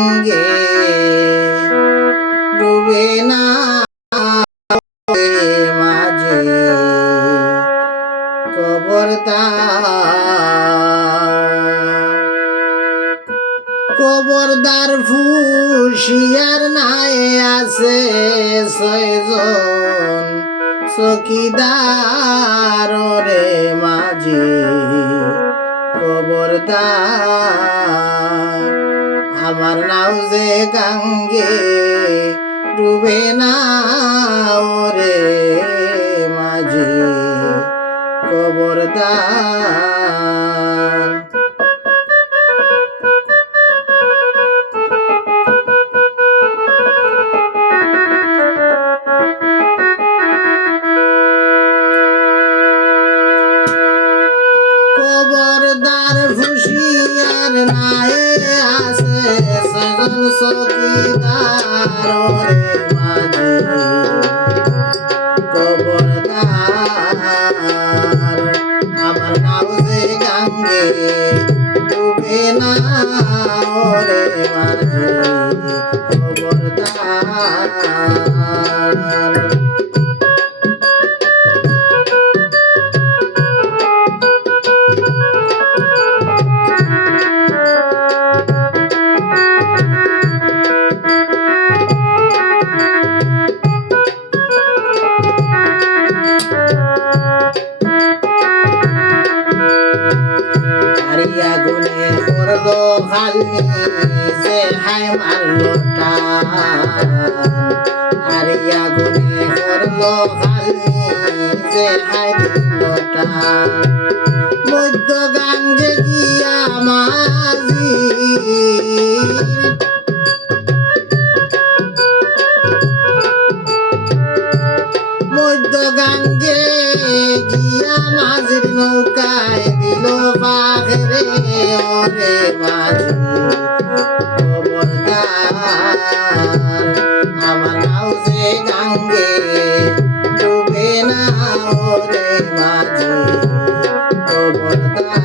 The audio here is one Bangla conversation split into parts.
গাঙ্গে ডুবে না মাঝে কবরদার ফুসিয়ার নাই আছে 6 জন চকিদার রে মাঝে কবরদার আমার নাও যে গাঙ্গে ডুবে না ওরে মাঝে কবরদার কবরদার ফুসিয়ার নাই আছে 6 জন চকিদার রে মাঝে কবরদার আমার নাও যে গাঙ্গে ডুবে না ওরে মাঝে কবরদার আগুনে করলো খালি যে হাই মারলো টান আরে আগুনে করলো খালি যে হাই দিল টান মধ্য গাঙ্গে গিয়া মাঝি মধ্য গাঙ্গে গিয়া মাঝির নৌকায় দিল পাখরে ওরে মাঝি কবরদার আমার নাও যে গাঙ্গে ডুবে না ওরে মাঝি কবরদার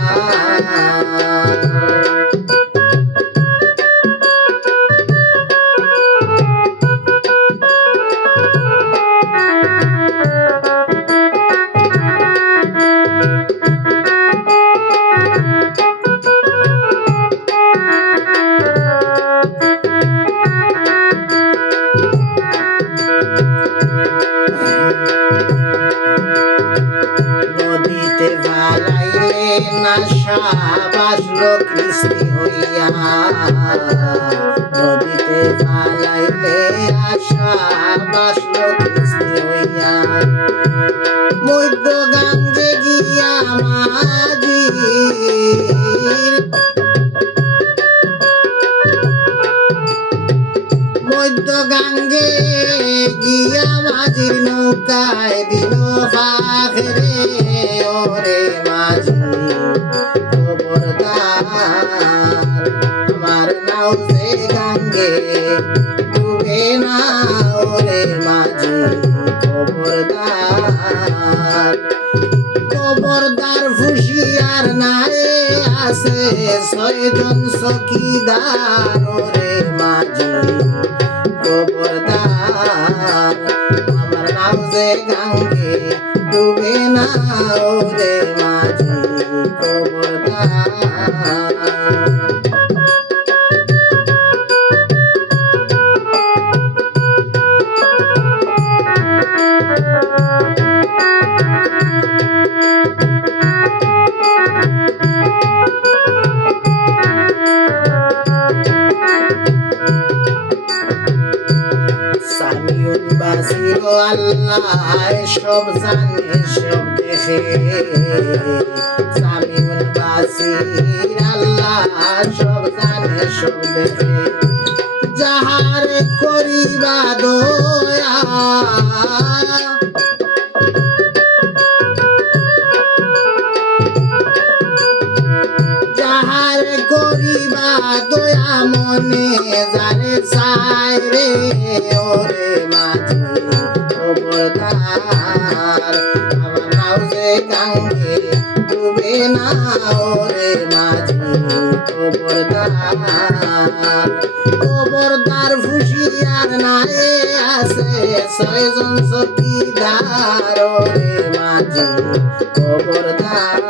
নদীতে ভালাইলে নাশা বাসলো কৃষ্টি হইয়া নদীতে ভালাইলে আশা বাসলো কৃষ্টি হইয়া মধ্য গাঙ্গে গিয়া মাঝি মধ্য গাঙ্গে গিয়া মাঝির নৌকায় দিল পাখরে ওরে মাঝি কবরদার আমার নাও যে গাঙ্গে ডুবে না ওরে মাঝি কবরদার কবরদার ফুসিয়ার নাই আছে 6 জন চকিদার ওরে মাঝি কবরদার আমার নাও যে গাঙ্গে ডুবে না ওরে মাঝি কবরদার সামিউন বাসির আল্লাহ সব জানে সব দেখে সামিউন বাসির আল্লাহ সব জানে সব দেখে যাহার করিবা দয়া যাহার করিবা দয়া মনে যারে চায় রে ওরে মাঝি কবরদার আমার নাও যে গাঙ্গে ডুবে না ওরে মাঝি খবরদার হুঁশিয়ার নাই আছে ছয়জন চকিদার ওরে মাঝি খবরদার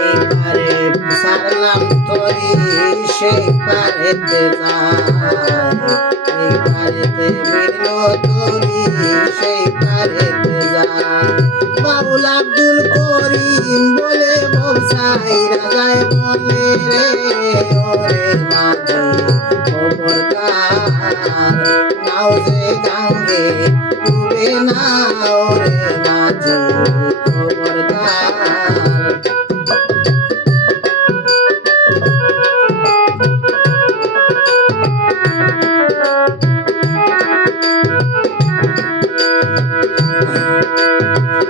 এইবারে সারলাম তরি সেই পারেতে যায় এই পারেতে বিল তরি সেই পারেতে যায় বাবুল আব্দুল করিম বলে ব্যবসায়ী রাজায় বলে রে ওরে মাঝি খবরদার নাও যে গাঙ্গে ডুবে না ওরে মাঝি খবরদার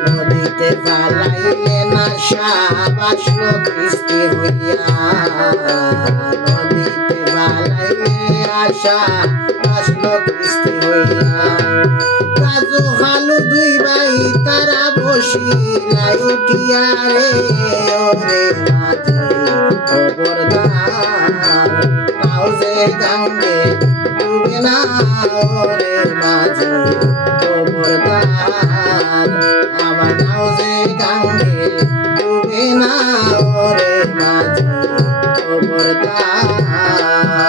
নদীতে ফালাইলে না বাসল কৃষ্টি হইয়া নদীতে ফালাইলে আশা বাসল কৃষ্টি হইয়া কাজু হালু দুই ভাই তারা বসিলাই উঠিয়া রে ওরে মাঝি খবরদার নাও যে গাঙ্গে ডুবে না ওরে মাঝি খবরদার আমার নাও যে গাঙ্গে ডুবে না ওরে মাঝি খবরদার